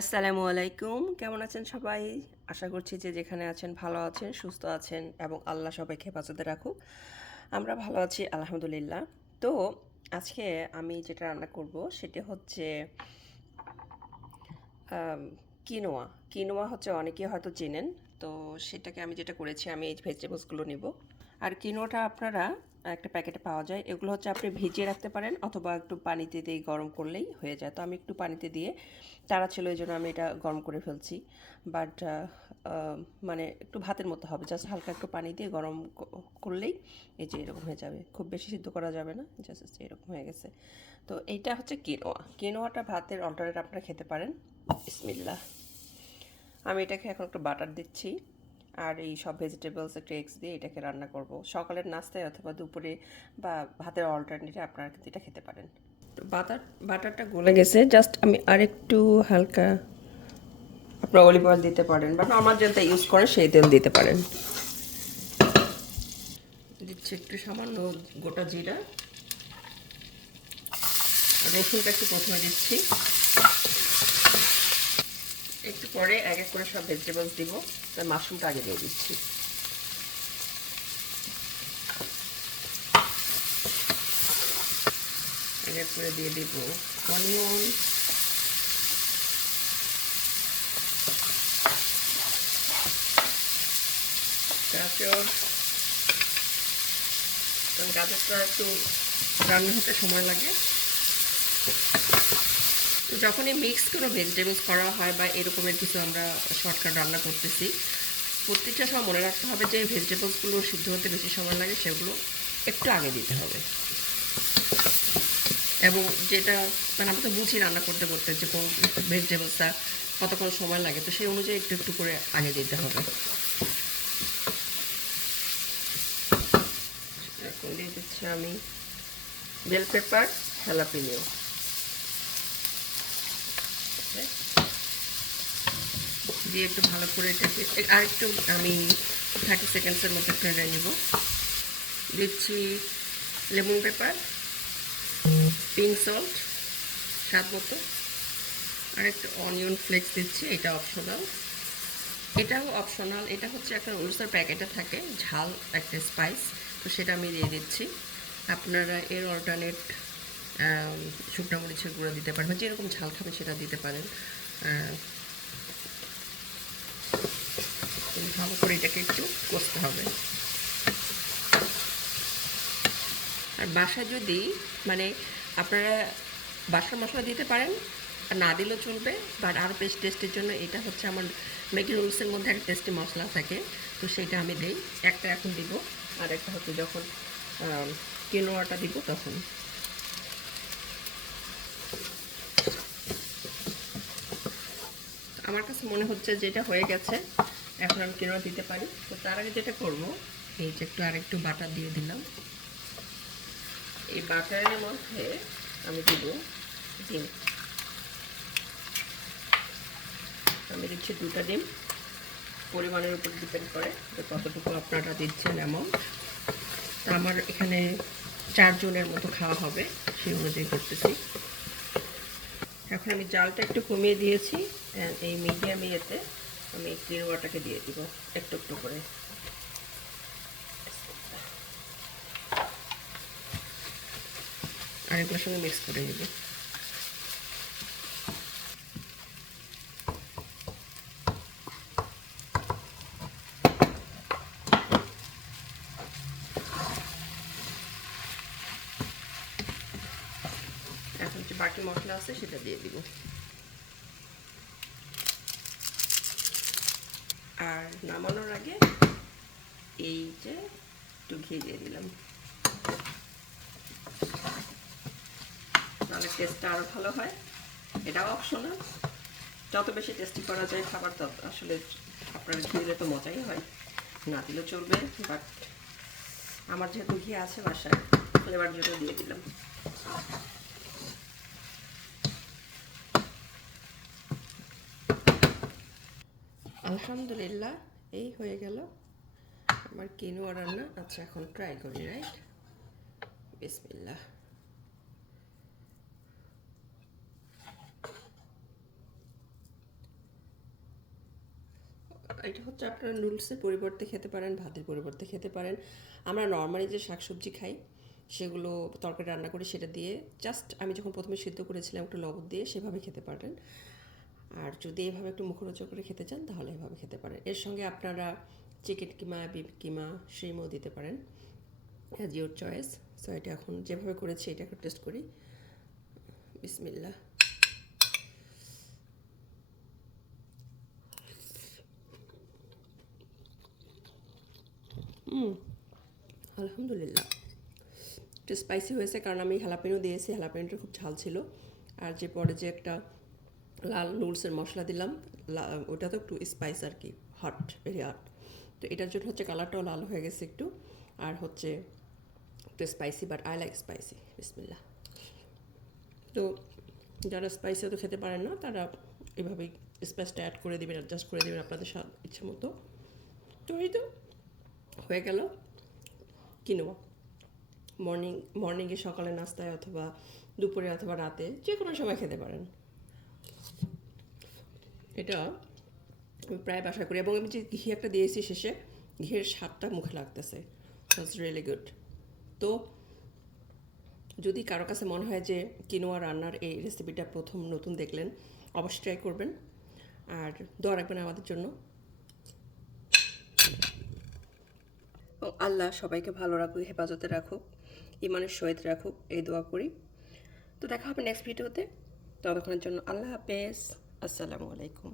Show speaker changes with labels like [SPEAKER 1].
[SPEAKER 1] আসসালামু আলাইকুম। কেমন আছেন সবাই? আশা করছি যে যেখানে আছেন ভালো আছেন, সুস্থ আছেন এবং আল্লাহ সবাইকে হেফাজতে রাখুক। আমরা ভালো আছি, আলহামদুলিল্লাহ। তো আজকে আমি যেটা রান্না করব সেটা হচ্ছে কিনোয়া। কিনোয়া হচ্ছে অনেকেই হয়তো চেনেন। তো সেটাকে আমি যেটা করেছি, আমি এই ভেজিটেবলসগুলো নিব। আর কিনোয়াটা আপনারা একটা প্যাকেটে পাওয়া যায়। এগুলো হচ্ছে আপনি ভিজিয়ে রাখতে পারেন অথবা একটু পানিতে দিয়ে গরম করলেই হয়ে যায়। তো আমি একটু পানিতে দিয়ে তাড়া ছিল এই জন্য আমি এটা গরম করে ফেলছি। বাট মানে একটু ভাতের মতো হবে। জাস্ট হালকা একটু পানি দিয়ে গরম করলেই এই যে এরকম হয়ে যাবে। খুব বেশি সিদ্ধ করা যাবে না জাস্ট এরকম হয়ে গেছে। তো এইটা হচ্ছে কিনোয়া। কিনোয়াটা ভাতের অল্টারনেট আপনারা খেতে পারেন। বিসমিল্লাহ। আমি এটাকে এখন একটু বাটার দিচ্ছি। আর এই সব ভেজিটেবলস একটু এগস দিয়ে এটাকে রান্না করব। সকালের নাস্তায় অথবা দুপুরে বা ভাতের অল্টারনেটে আপনারা কিন্তু এটা খেতে পারেন। বাটার বাটারটা গলে গেছে। জাস্ট আমি আরেকটু হালকা আপনার অলিভ অয়েল দিতে পারেন বা নর্মাল যেটা ইউজ করেন সেই তেল দিতে পারেন। দিচ্ছি একটু সামান্য গোটা জিরা। রসুনটা একটু প্রথমে দিচ্ছি। একটু পরে এক এক করে সব ভেজিটেবলস দিব। তার মাশরুমটা আগে দিয়ে দিচ্ছি। এক এক করে দিয়ে দিব অনিয়ন একটু রান্না হতে সময় লাগে। যখনই মিক্স কোনো ভেজিটেবলস করা হয় বা এরকমের কিছু আমরা শর্টকাট রান্না করতেছি, প্রত্যেকটা সময় মনে রাখতে হবে যে ভেজিটেবলসগুলো সিদ্ধ হতে বেশি সময় লাগে, সেগুলো একটু আগে দিতে হবে। এবং যেটা মানে আমরা তো বুঝি রান্না করতে করতে যে কোন ভেজিটেবলসটা কতক্ষণ সময় লাগে, তো সেই অনুযায়ী একটু একটু করে আগে দিতে হবে। এখন দিয়ে দিচ্ছি আমি বেল পেপার হ্যালাপিনিও দিয়ে একটু ভালো করে এটাকে আর একটু আমি থার্টি সেকেন্ডসের মতো একটু নেড়ে নিব। দিচ্ছি লেমন পেপার পিঙ্ক সল্ট স্বাদ মতো। আর একটু অনিয়ন ফ্লেক্স দিচ্ছি, এটা অপশনাল এটাও অপশনাল এটা হচ্ছে একটা অনুসার প্যাকেটে থাকে, ঝাল, একটা স্পাইস তো সেটা আমি দিয়ে দিচ্ছি। আপনারা এর অল্টারনেট শুকনো মরিচের গুঁড়ো দিতে পারেন যেরকম ঝাল খাবে সেটা দিতে পারেন। ভালো করে এটাকে একটু কষতে হবে। আর বাসা যদি মানে আপনারা বাসার মশলা দিতে পারেন, আর না দিলেও চলবে বাট আরও বেশ টেস্টের জন্য এটা হচ্ছে আমার ম্যাগি রুলসের মধ্যে একটা টেস্টি মশলা থাকে, তো সেটা আমি দিই। একটা এখন দিব, আর একটা হচ্ছে যখন কিনোয়াটা দিব তখন। আমার কাছে মনে হচ্ছে যেটা হয়ে গেছে, এখন আমি কিনোয়া দিতে পারি। তো তার আগে যেটা করব, এই যে একটু আর একটু বাটার দিয়ে দিলাম। এই বাটারের মধ্যে আমি দিব ডিম। আমি দিচ্ছি দুটা ডিম। পরিমাণের উপর ডিপেন্ড করে যে কতটুকু আপনারা দিচ্ছেন অ্যামাউন্ট তা আমার এখানে চারজনের মতো খাওয়া হবে, সেই অনুযায়ী করতেছি। এখন আমি জালটা একটু কমিয়ে দিয়েছি এই মিডিয়াম ইয়েতে আমি কেরোয়াটাকে দিয়ে দিব একটু একটু করে। আর এগুলোর সঙ্গে মিক্স করে দিব এখন যে বাকি মশলা সেটা দিয়ে দিব আর নামানোর আগে এই যে একটু ঘি দিয়ে দিলাম তাহলে টেস্টটা আরও ভালো হয় এটাও অপশনাল যত বেশি টেস্টি করা যায় খাবার তত আসলে আপনার ঘি দিলে তো মজাই হয় না দিলেও চলবে বাট আমার যেহেতু ঘি আছে বাসায় ফ্লেভার জন্য দিয়ে দিলাম আলহামদুলিল্লাহ, এই হয়ে গেল। আমার কিনোয়া রান্না আচ্ছা এখন ট্রাই করি রাইট বিসমিল্লাহ। এটা হচ্ছে আপনারা নুডলসের পরিবর্তে খেতে পারেন, ভাতের পরিবর্তে খেতে পারেন। আমরা নর্মালি যে শাকসবজি খাই, সেগুলো তরকারি রান্না করি, সেটা দিয়ে জাস্ট আমি যখন প্রথমে সিদ্ধ করেছিলাম একটু লবণ দিয়ে, সেভাবে খেতে পারেন আর যদি এভাবে একটু মুখরোচক করে খেতে চান, তাহলে এভাবে খেতে পারেন। এর সঙ্গে আপনারা চিকেন কিমা, বিফ কিমা শ্রিমও দিতে পারেন। অ্যাজ ইউর চয়েস সো এটা এখন যেভাবে করেছি, এটা একটু টেস্ট করি। বিসমিল্লা আলহামদুলিল্লাহ। একটু স্পাইসি হয়েছে, কারণ আমি হ্যালাপেনো দিয়েছি। হ্যালাপেনোটা খুব ঝাল ছিল। আর যে পরে যে একটা লাল নুডলসের মশলা দিলাম। ওটা তো একটু স্পাইস আর কি হট ভেরি হট তো এটার জন্য হচ্ছে কালারটাও লাল হয়ে গেছে একটু। আর হচ্ছে একটু spicy but I like spicy বিসমিল্লা তো যারা স্পাইসি তো খেতে পারেন না, তারা এভাবেই স্পাইসটা অ্যাড করে দেবেন অ্যাডজাস্ট করে দেবেন আপনাদের ইচ্ছে মতো। তো এই তো, হয়ে গেল। কিনোয়া মর্নিং মর্নিংয়ে সকালে নাস্তায় অথবা দুপুরে অথবা রাতে যে কোনো সময় খেতে পারেন। এটা আমি প্রায় বাসা করি। এবং আমি যে ঘি একটা দিয়েছি শেষে, ঘিয়ের স্বাদটা মুখে লাগতেছে। ইটস রিয়েলি গুড তো যদি কারও কাছে মনে হয় যে কিনোয়া রান্নার এই রেসিপিটা প্রথম নতুন দেখলেন, অবশ্যই ট্রাই করবেন। আর দোয়া রাখবেন আমাদের জন্য। আল্লাহ সবাইকে ভালো রাখুক, হেফাজতে রাখুক ইমানের সহিত রাখুক, এই দোয়া করি। তো দেখা হবে নেক্সট ভিডিওতে ততক্ষণের জন্য আল্লাহ হাফেজ। আসসালামু আলাইকুম।